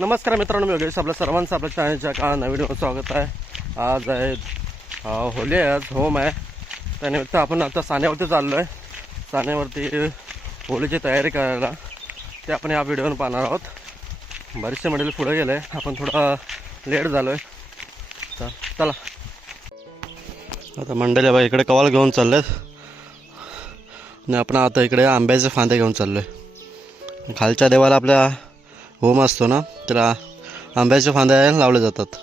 नमस्कार मित्रांनो, मी योगेश आपल्या सर्वांचं आपल्या चॅनलच्या का नवीन स्वागत आहे. आज आहे होली आहे, आज होम आहे. त्यानिमित्त आपण आता साण्यावरती चाललो आहे. साण्यावरती होलीची तयारी करायला ते आपण या व्हिडिओवर पाहणार आहोत. बरेचसे मंडळी पुढे गेले आहे, आपण थोडा लेट झालो आहे. तर चला आता मंडळी बघा इकडे कवाल घेऊन चालले आहेत आणि आपण आता इकडे आंब्याचे फांदे घेऊन चाललो आहे. खालच्या देवाला आपल्या होम असतो ना, त्याला आंब्याचे फांदे लावले जातात.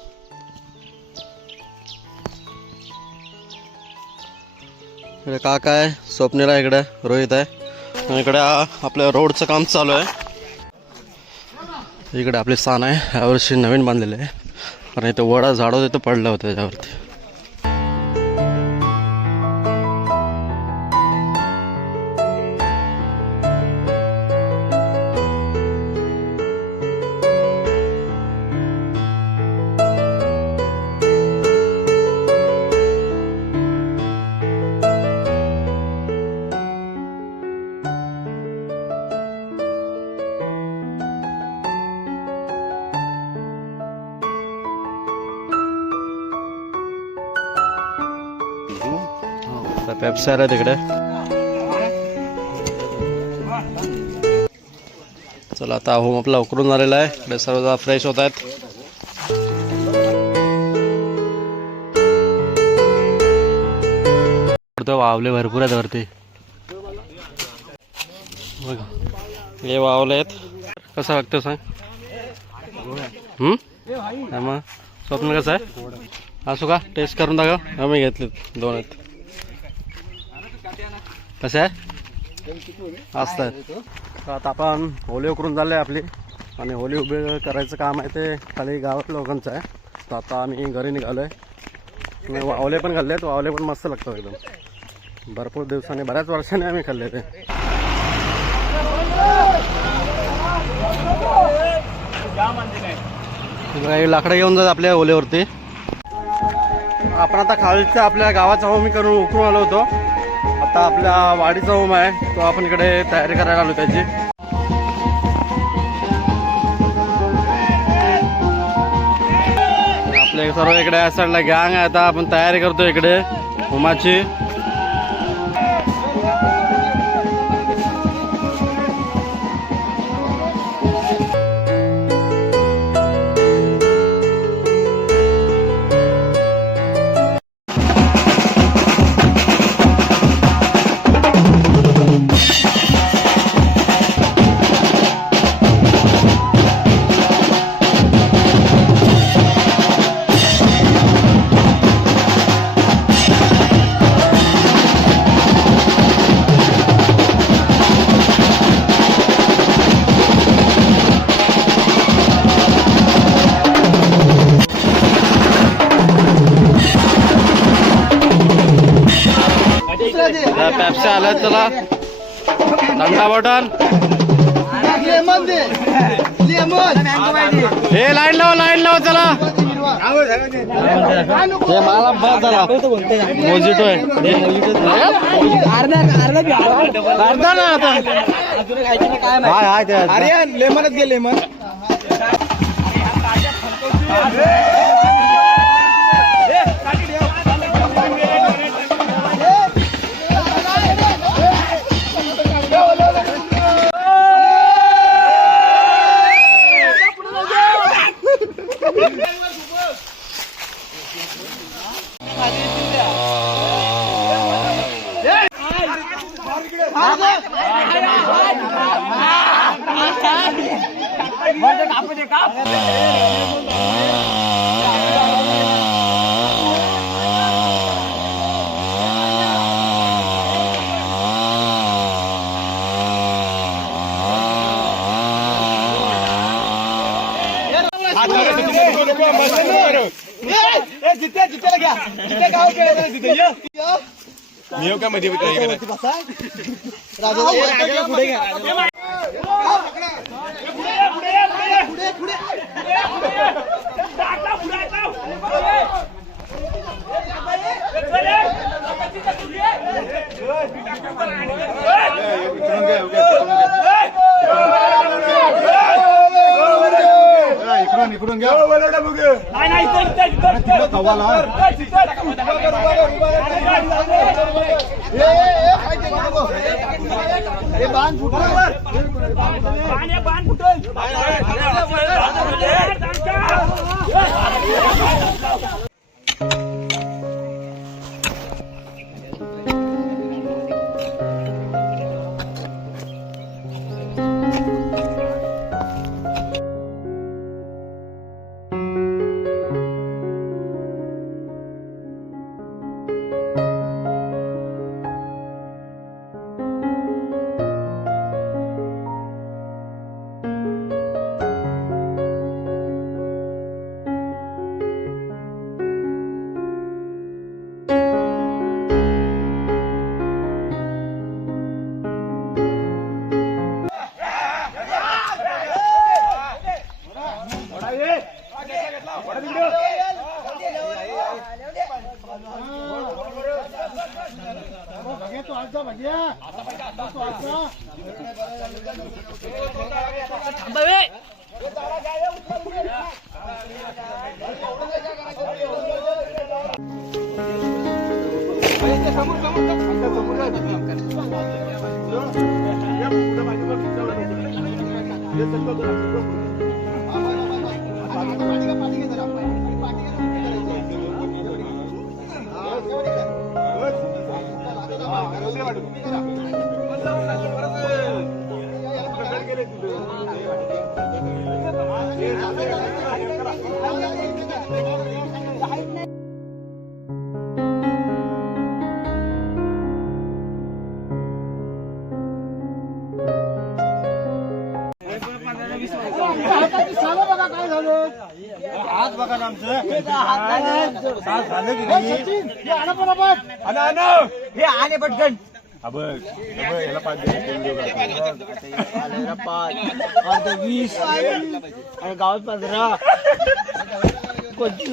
इकडे काका आहे, स्वप्नील आहे, इकडे रोहित आहे आणि इकडे आपल्या रोडचं काम चालू आहे. इकडे आपली स्थान आहे, यावर्षी नवीन बांधलेलं आहे कारण इथे वडा झाड होते, ते पडलं होतं त्याच्यावरती. पेप्सी आला तिकडे. चला आता होम आपला उकरून झालेला आहे. इकडे सर्व फ्रेश होत आहेत. वावले भरपूर आहेत वरती बघा, हे वावले आहेत. कसं वागतं सांग? मग स्वप्न कसं आहे? असू का टेस्ट करून दाखव. आम्ही घेतले दोन आहेत. कसे आहे? असतात. आता आपण होली उकरून झाले आपली आणि होली उभे करायचं काम आहे ते खाली गावात लोकांचं आहे. तर आता आम्ही घरी निघालो आहे. वावले पण खाल्लेत. वावले पण मस्त लागतात एकदम. भरपूर दिवसांनी, बऱ्याच वर्षांनी आम्ही खाल्ले ते. लाकडं घेऊन जात आपल्या होलीवरती. आपण आता खालच्या आपल्या गावाचा होम करून उकरून आलो होतो. आता आपल्या वाडीचा होम आहे, तो आपण इकडे तयारी करायला आलो त्याची. आपल्या सर्व इकडे या साईडला गँग आहे. आता आपण तयारी करतो इकडे होमाची. पेप्सी आलं. चला थंडा बॉटल. हे लाईन लाव चला. हे मला बस झाला. मोजिटो आहे अर्धा ना आता. हाय लेमनच गे लेमन. पान इकडून घ्या. हात बघा ना आमचं हे आले पटकन याला 20 आणि गावात 15 कोणती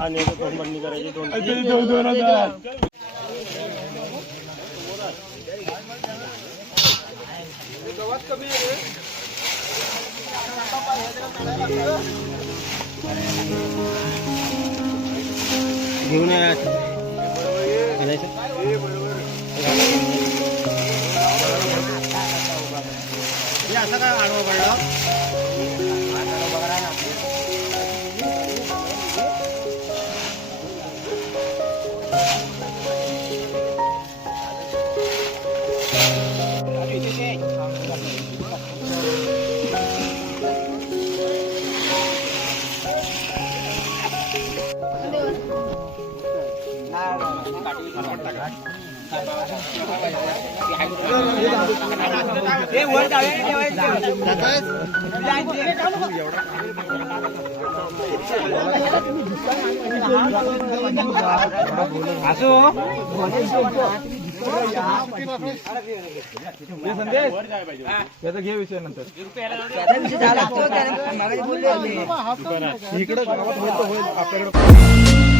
आणि बंदी करायची 2 घेऊन असं काय आडवा पडला घे विषय नंतर इकडे आपल्याकडे